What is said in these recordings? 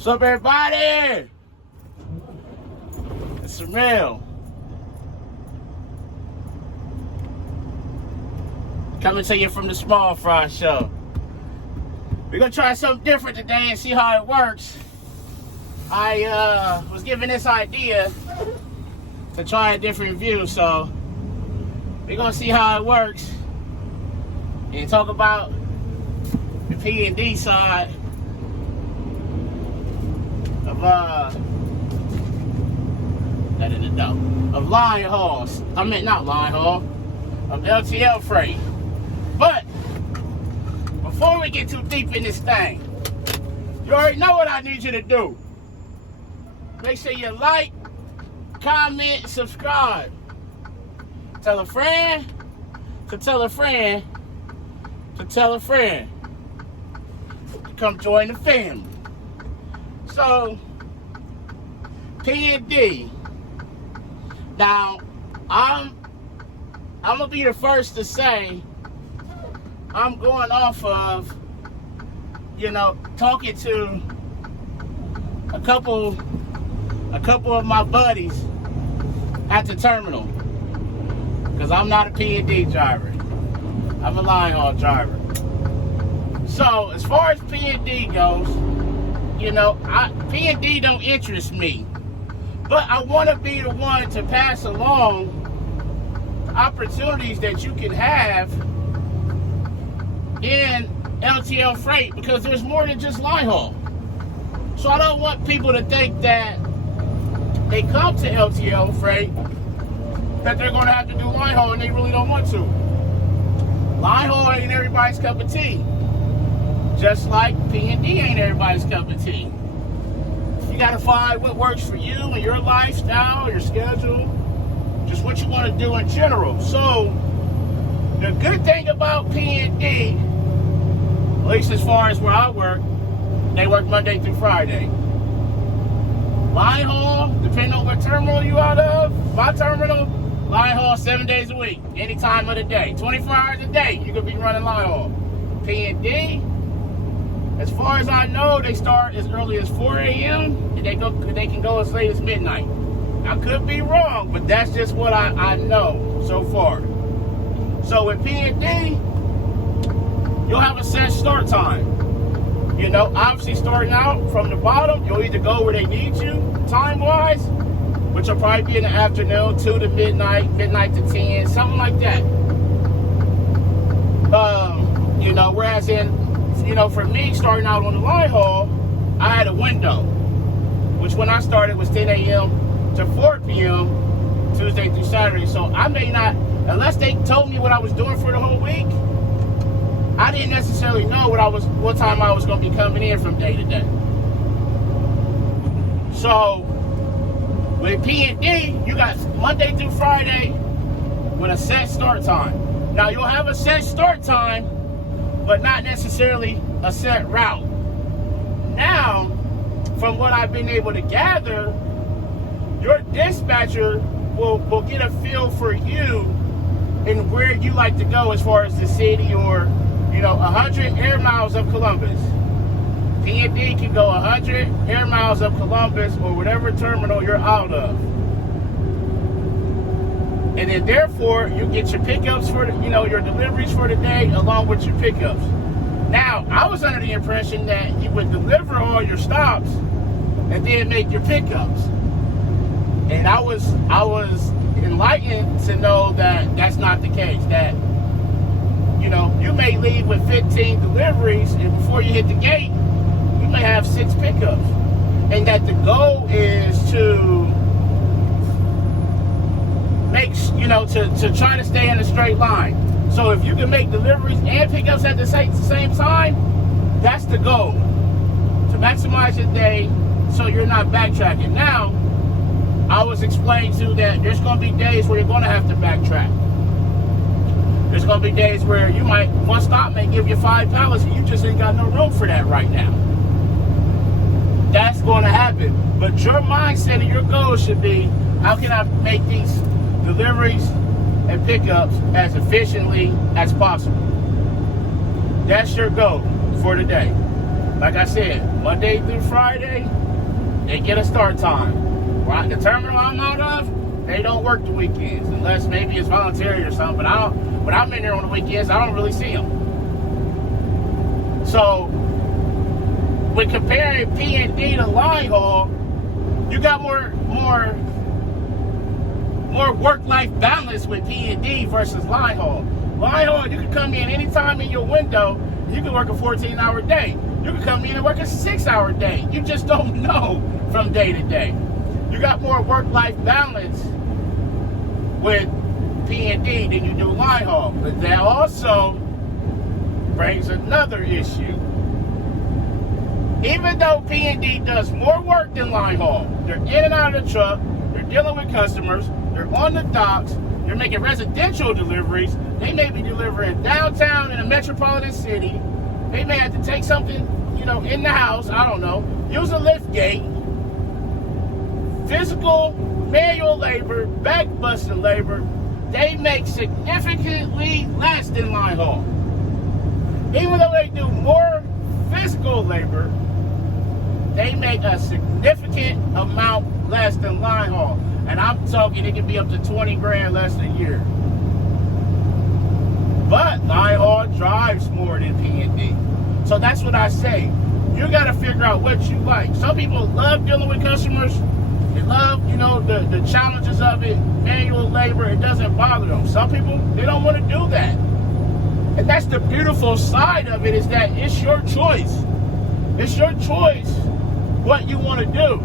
What's up, everybody? It's Samil. Coming to you from the Small Fry Show. We're gonna try something different today and see how it works. I was given this idea to try a different view, so we're gonna see how it works and talk about the P&D side of line hauls. I meant not line haul, of LTL Freight. But before we get too deep in this thing, you already know what I need you to do. Make sure you like, comment, subscribe. Tell a friend to tell a friend to tell a friend to come join the family. So, P&D. Now, I'm gonna be the first to say I'm going off of, talking to a couple of my buddies at the terminal, because I'm not a P&D driver. I'm a line haul driver. So as far as P&D goes, P&D don't interest me, but I want to be the one to pass along opportunities that you can have in LTL Freight, because there's more than just line haul. So I don't want people to think that they come to LTL Freight that they're going to have to do line haul and they really don't want to. Line haul ain't everybody's cup of tea. Just like P&D ain't everybody's cup of tea. You got to find what works for you and your lifestyle, your schedule, just what you want to do in general. So the good thing about P&D, at least as far as where I work, they work Monday through Friday. Line haul, depending on what terminal you out of, my terminal, line haul 7 days a week, any time of the day, 24 hours a day, you could be running line haul. P&D, as far as I know, they start as early as 4 a.m. and they can go as late as midnight. I could be wrong, but that's just what I know so far. So with P&D, you'll have a set start time. Obviously starting out from the bottom, you'll either go where they need you, time-wise, which will probably be in the afternoon, 2 to midnight, midnight to 10, something like that. Whereas for me, starting out on the line haul, I had a window, which when I started was 10 a.m. to 4 p.m. Tuesday through Saturday. So I may not, unless they told me what I was doing for the whole week, I didn't necessarily know what time I was going to be coming in from day to day. So with P&D, you got Monday through Friday with a set start time. Now you'll have a set start time, but not necessarily a set route. Now, from what I've been able to gather, your dispatcher will get a feel for you and where you like to go as far as the city or 100 air miles of Columbus. P&D can go 100 air miles of Columbus or whatever terminal you're out of. And then therefore, you get your pickups for your deliveries for the day along with your pickups. Now, I was under the impression that you would deliver all your stops and then make your pickups. And I was enlightened to know that that's not the case. That you may leave with 15 deliveries, and before you hit the gate, you may have 6 pickups. And that the goal is to make, to try to stay in a straight line. So if you can make deliveries and pickups at the same time, that's the goal. To maximize your day so you're not backtracking. Now, I was explained to that there's going to be days where you're going to have to backtrack. There's going to be days where one stop may give you 5 pallets and you just ain't got no room for that right now. That's going to happen. But your mindset and your goal should be, how can I make these deliveries and pickups as efficiently as possible? That's your goal for today. Like I said, Monday through Friday, they get a start time. Right, the terminal I'm out of, they don't work the weekends unless maybe it's voluntary or something. But when I'm in there on the weekends, I don't really see them. So when comparing P&D to line haul, you got more work-life balance with P&D versus line haul. Line haul, you can come in anytime in your window. You can work a 14-hour day. You can come in and work a 6-hour day. You just don't know from day to day. You got more work-life balance with P&D than you do line haul. But that also brings another issue. Even though P&D does more work than line haul, they're in and out of the truck, they're dealing with customers, they're on the docks, they're making residential deliveries, they may be delivering downtown in a metropolitan city, they may have to take something, in the house, I don't know, use a lift gate, physical, manual labor, back busting labor, they make significantly less than line haul. Even though they do more physical labor, they make a significant amount less than line haul. And I'm talking it can be up to 20 grand less a year. But line haul drives more than P&D. So that's what I say. You got to figure out what you like. Some people love dealing with customers. They love, the challenges of it, manual labor. It doesn't bother them. Some people, they don't want to do that. And that's the beautiful side of it, is that it's your choice. It's your choice what you want to do.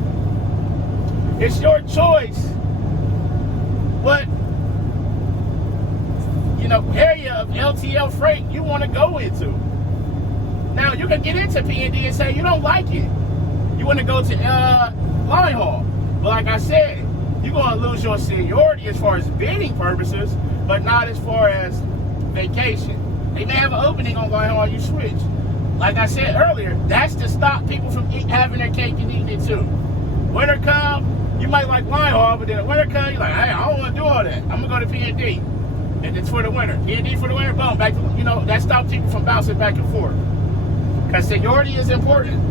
It's your choice what, area of LTL freight you want to go into. Now, you can get into P&D and say you don't like it. You want to go to line haul. But like I said, you're going to lose your seniority as far as bidding purposes, but not as far as vacation. They may have an opening on line haul, you switch. Like I said earlier, that's to stop people from having their cake and eating it too. Winter come, you might like line haul, but then winter come, you're like, hey, I don't want to do all that. I'm going to go to P&D. And it's for the winter. P&D for the winter, boom, back to, that stops people from bouncing back and forth. Because seniority is important.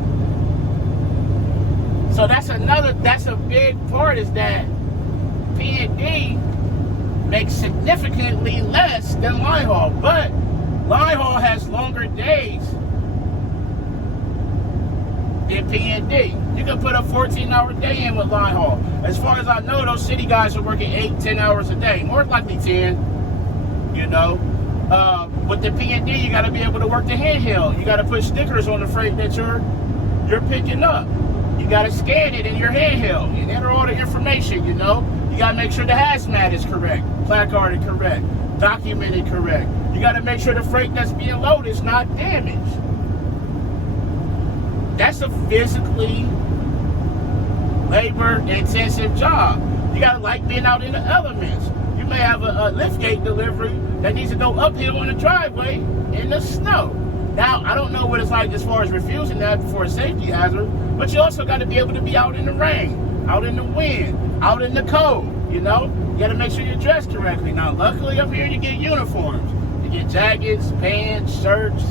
So that's a big part, is that P&D makes significantly less than line haul. But line haul has longer days than P&D. You can put a 14-hour day in with line haul. As far as I know, those city guys are working 8-10 hours a day. More likely 10, with the P&D, you got to be able to work the handheld. You got to put stickers on the freight that you're picking up. You got to scan it in your handheld and enter all the information, You got to make sure the hazmat is correct, placarded correct, documented correct. You got to make sure the freight that's being loaded is not damaged. That's a physically labor-intensive job. You got to like being out in the elements. You may have a liftgate delivery that needs to go uphill on the driveway in the snow. Now, I don't know what it's like as far as refusing that for a safety hazard, but you also got to be able to be out in the rain, out in the wind, out in the cold, You got to make sure you're dressed correctly. Now, luckily up here you get uniforms. You get jackets, pants, shirts,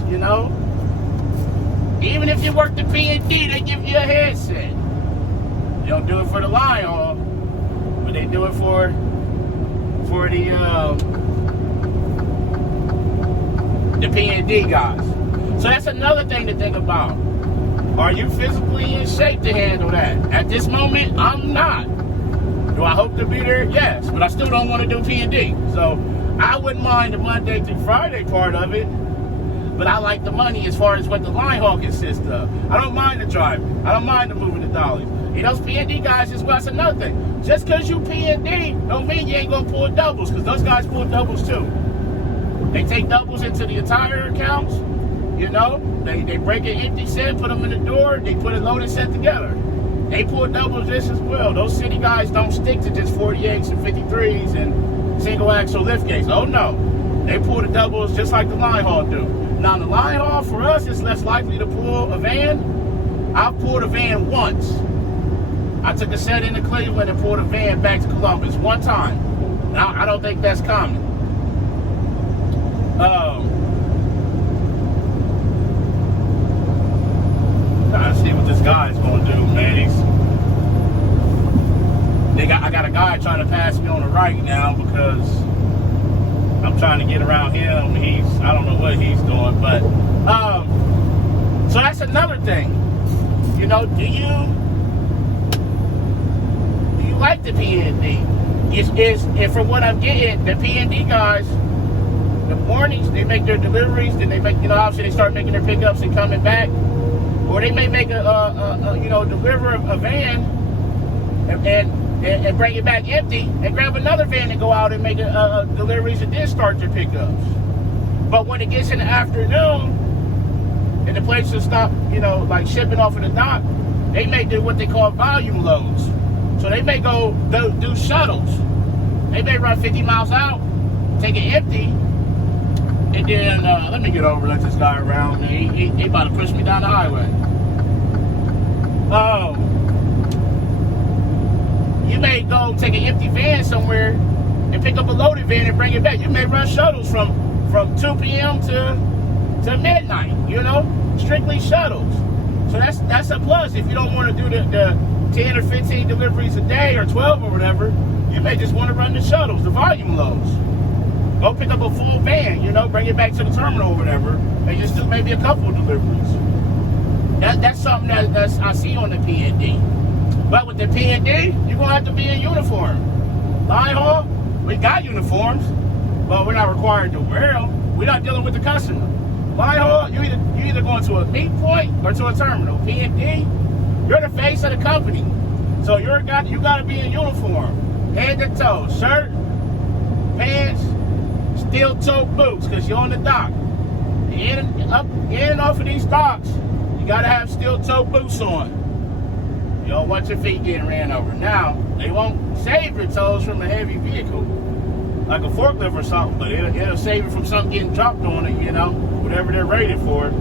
Even if you work the P&D, they give you a headset. They don't do it for the line haul, but they do it for the P&D guys. So that's another thing to think about. Are you physically in shape to handle that? At this moment, I'm not. Do I hope to be there? Yes, but I still don't want to do P&D. So I wouldn't mind the Monday through Friday part of it, but I like the money as far as what the line haul consists of. I don't mind the driving. I don't mind the moving the dollies. Those P&D guys as well, that's another thing. Just because you P&D don't mean you ain't going to pull doubles, because those guys pull doubles too. They take doubles into the entire accounts, They break an empty set, put them in the door, they put a loaded set together. They pull doubles just as well. Those city guys don't stick to just 48s and 53s and single axle lift gates. Oh no. They pull the doubles just like the line haul do. Now the line haul for us is less likely to pull a van. I've pulled a van once. I took a set into Cleveland and pulled a van back to Columbus one time. Now I don't think that's common. Trying to see what guy trying to pass me on the right now because I'm trying to get around him. I don't know what he's doing, but so that's another thing. You know, do you like the PND? And from what I'm getting, the PND guys, the mornings they make their deliveries, then they make, obviously they start making their pickups and coming back, or they may make deliver a van and bring it back empty and grab another van and go out and make deliveries and then start their pickups. But when it gets in the afternoon and the places stop, like shipping off of the dock, they may do what they call volume loads. So they may go do shuttles. They may run 50 miles out, take it empty, and then let me get over, let this guy around. He about to push me down the highway. You may go take an empty van somewhere and pick up a loaded van and bring it back. You may run shuttles from 2 p.m. to midnight, strictly shuttles. So that's a plus. If you don't want to do the 10 or 15 deliveries a day or 12 or whatever, you may just want to run the shuttles, the volume loads. Go pick up a full van, bring it back to the terminal or whatever, and just do maybe a couple of deliveries. That's something that I see on the PND. But with the PND, you're going to have to be in uniform. Line haul, we got uniforms, but we're not required to wear them. We're not dealing with the customer. Line haul, you either going to a meet point or to a terminal. PND, you're the face of the company. So you got to be in uniform. Head to toe, shirt, pants, steel toe boots, because you're on the dock. In and off of these docks, you got to have steel toe boots on. You don't want your feet getting ran over. Now, they won't save your toes from a heavy vehicle, like a forklift or something, but it'll save you from something getting dropped on it, whatever they're rated for.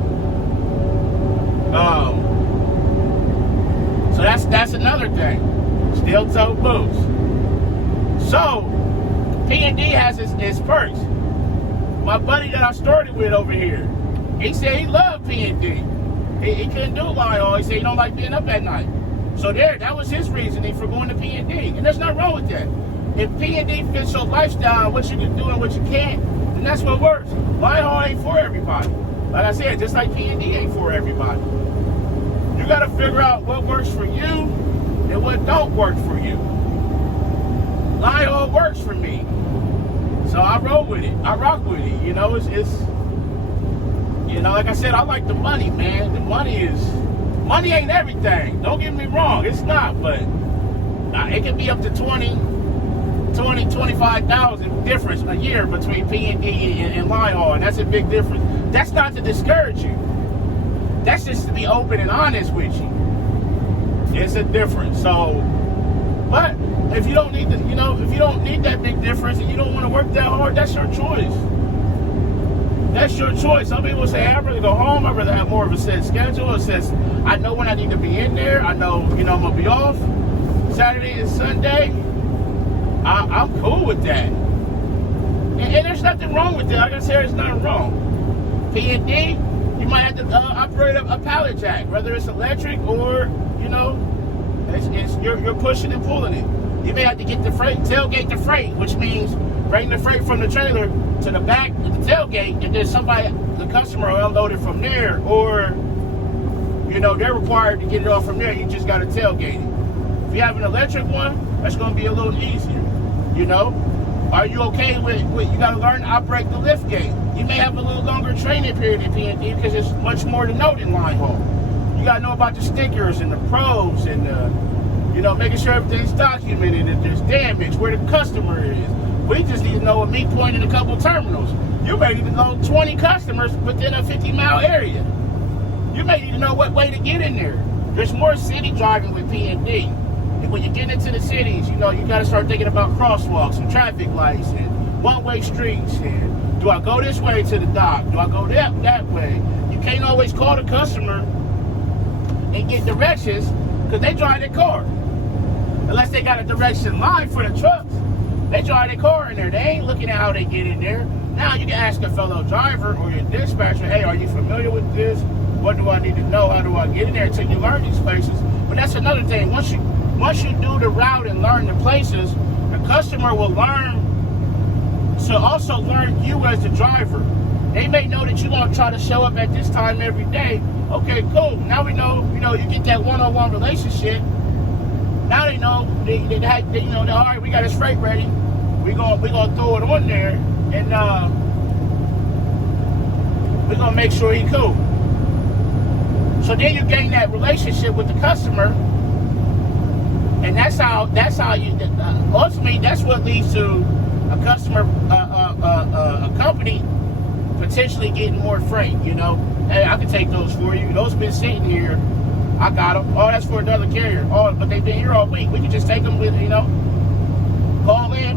So that's another thing. Steel toe boots. So, P&D has its perks. My buddy that I started with over here, he said he loved P&D. He couldn't do line haul. He said he don't like being up at night. So that was his reasoning for going to P&D. And there's nothing wrong with that. If P&D fits your lifestyle, what you can do and what you can't, then that's what works. Line haul ain't for everybody. Like I said, just like P&D ain't for everybody. You got to figure out what works for you and what don't work for you. Line haul works for me. So I roll with it. I rock with it. It's like I said, I like the money, man. The money ain't everything. Don't get me wrong. It's not, but it can be up to 25,000 difference a year between P&D and line haul, and that's a big difference. That's not to discourage you. That's just to be open and honest with you. It's a difference. So, but if you don't need if you don't need that big difference and you don't want to work that hard, that's your choice. That's your choice. Some people say, I'd rather go home. I'd rather have more of a set schedule. It says, I know when I need to be in there. I know, I'm going to be off Saturday and Sunday. I'm cool with that. And there's nothing wrong with that. Like I said, there's nothing wrong. P&D, you might have to operate a pallet jack, whether it's electric or, you're pushing and pulling it. You may have to get the freight, tailgate the freight, which means bring the freight from the trailer to the back of the tailgate, and then the customer will unload it from there, or, they're required to get it off from there. You just got to tailgate it. If you have an electric one, that's going to be a little easier, Are you okay with you got to learn to operate the lift gate? You may have a little longer training period in P&D because there's much more to know than line haul. You got to know about the stickers and the probes and making sure everything's documented, if there's damage, where the customer is. We just need to know a meet point in a couple terminals. You may need to know 20 customers within a 50-mile area. You may need to know what way to get in there. There's more city driving with P&D. And when you get into the cities, you got to start thinking about crosswalks and traffic lights and one-way streets. And do I go this way to the dock? Do I go that way? You can't always call the customer and get directions because they drive their car. Unless they got a direction line for the trucks, they drive their car in there. They ain't looking at how they get in there. Now you can ask a fellow driver or your dispatcher, hey, are you familiar with this? What do I need to know? How do I get in there until you learn these places? But that's another thing. Once you do the route and learn the places, customer will learn to also learn you as the driver. They may know that you're going to try to show up at this time every day. Okay, cool. Now we know, you get that one-on-one relationship. Now they know, they all right, we got his freight ready. We're gonna throw it on there, and we're going to make sure he cool. So then you gain that relationship with the customer, and that's how you, ultimately, that's what leads to a customer, a company potentially getting more freight, Hey, I can take those for you. Those have been sitting here. I got them. Oh, that's for another carrier. Oh, but they've been here all week. We can just take them with, call in,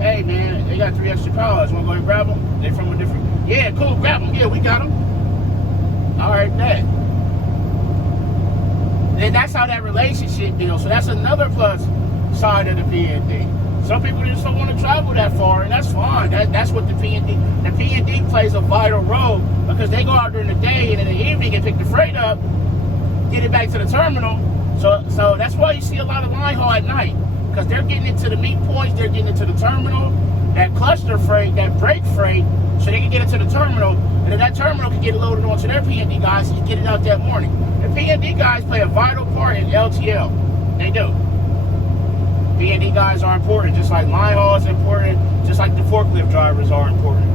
Hey, man, they got 3 extra pallets. Want to go ahead and grab them? They're from a different... Yeah, cool, grab them. Yeah, we got them. All right, bet. And that's how that relationship deals. So that's another plus side of the P&D. Some people just don't want to travel that far, and that's fine. That's what the P&D... The P&D plays a vital role because they go out during the day and in the evening and pick the freight up, get it back to the terminal. So that's why you see a lot of line haul at night, because they're getting into the meet points, they're getting into the terminal, that cluster freight, that break freight, so they can get into the terminal, and then that terminal can get loaded onto their P&D guys and get it out that morning. The P&D guys play a vital part in LTL. They do. P&D guys are important, just like line haul is important, just like the forklift drivers are important.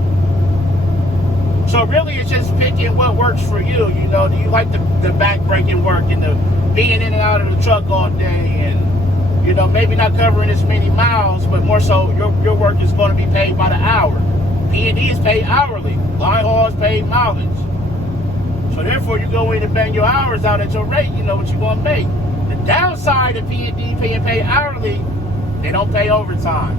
So really, it's just picking what works for you. Do you like the back-breaking work and the being in and out of the truck all day, and maybe not covering as many miles, but more so your work is going to be paid by the hour. P&D is paid hourly. Line haul is paid mileage. So therefore, you go in and bang your hours out at your rate. You know what you're going to make. The downside of P&D being paid hourly, they don't pay overtime.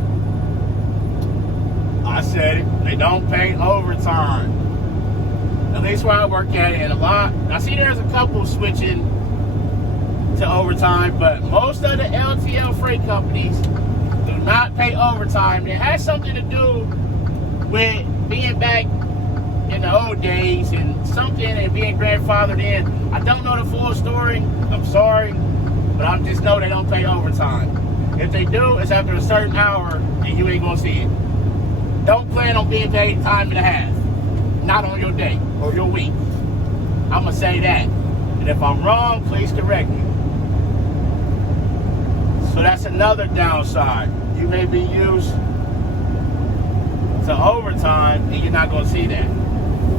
I said it. They don't pay overtime. At least where I work at it, and a lot. I see there's a couple switching to overtime, but most of the LTL freight companies do not pay overtime. It has something to do with being back in the old days and something and being grandfathered in. I don't know the full story. I'm sorry, but I just know they don't pay overtime. If they do, it's after a certain hour, and you ain't gonna see it. Don't plan on being paid time and a half. Not on your day or your week. I'm gonna say that. And if I'm wrong, please correct me. So that's another downside. You may be used to overtime and you're not gonna see that.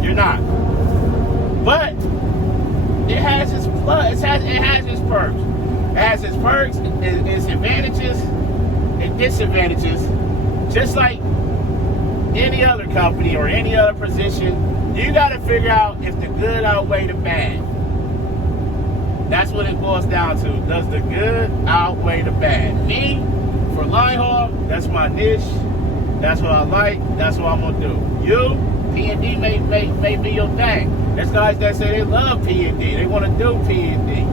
You're not. But it has its plus. It has its perks. It has its perks, its advantages, and disadvantages. Just like any other company or any other position, you got to figure out if the good outweigh the bad. That's what it boils down to. Does the good outweigh the bad? Me, for line haul, that's my niche. That's what I like. That's what I'm going to do. You, P&D may be your thing. There's guys that say they love P&D. They want to do P&D.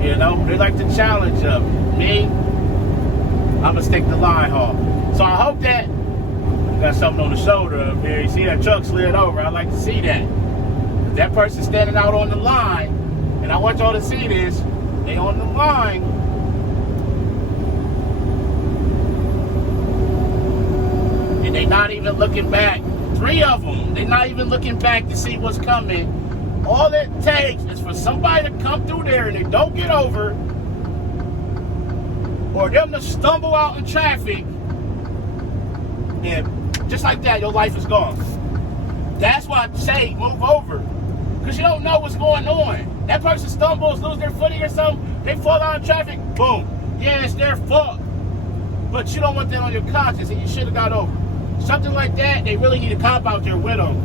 They like the challenge of it. Me, I'm going to stick to line haul. So I hope that got something on the shoulder up there. You see that truck slid over. I like to see that. That person standing out on the line, and I want y'all to see this. They on the line. And they not even looking back. 3 of them. They not even looking back to see what's coming. All it takes is for somebody to come through there and they don't get over, or them to stumble out in traffic, and just like that, your life is gone. That's why I say move over. Because you don't know what's going on. That person stumbles, lose their footing or something, they fall out in traffic, boom. Yeah, it's their fault. But you don't want that on your conscience, and you should have got over. Something like that, they really need a cop out there with them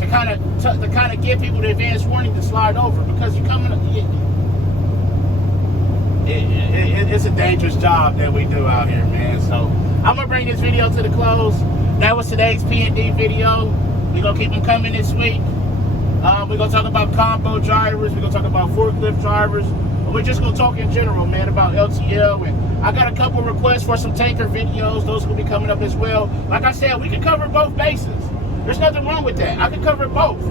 to kind of give people the advance warning to slide over, because you coming. It's a dangerous job that we do out here, man. So I'm gonna bring this video to the close. That was today's P&D video. We're gonna keep them coming this week. We're gonna talk about combo drivers. We're gonna talk about forklift drivers. We're just gonna talk in general, man, about LTL. And I got a couple requests for some tanker videos. Those will be coming up as well. Like I said, we can cover both bases. There's nothing wrong with that. I can cover both.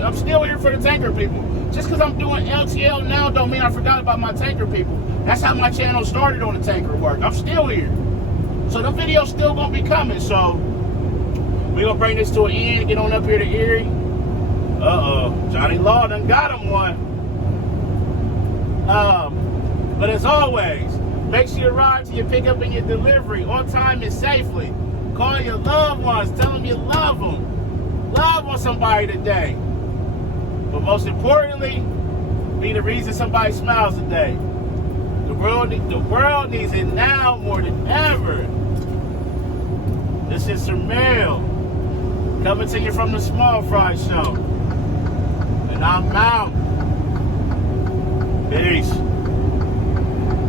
I'm still here for the tanker people. Just because I'm doing LTL now don't mean I forgot about my tanker people. That's how my channel started on the tanker work. I'm still here. So the video's still gonna be coming. So we're gonna bring this to an end. Get on up here to Erie. Johnny Law done got him one. But as always, make sure you arrive to your pickup and your delivery on time and safely. Call your loved ones. Tell them you love them. Love on somebody today. But most importantly, be the reason somebody smiles today. The world needs it now more than ever. This is Sir Mel coming to you from the Small Fry Show. And I'm out. Peace.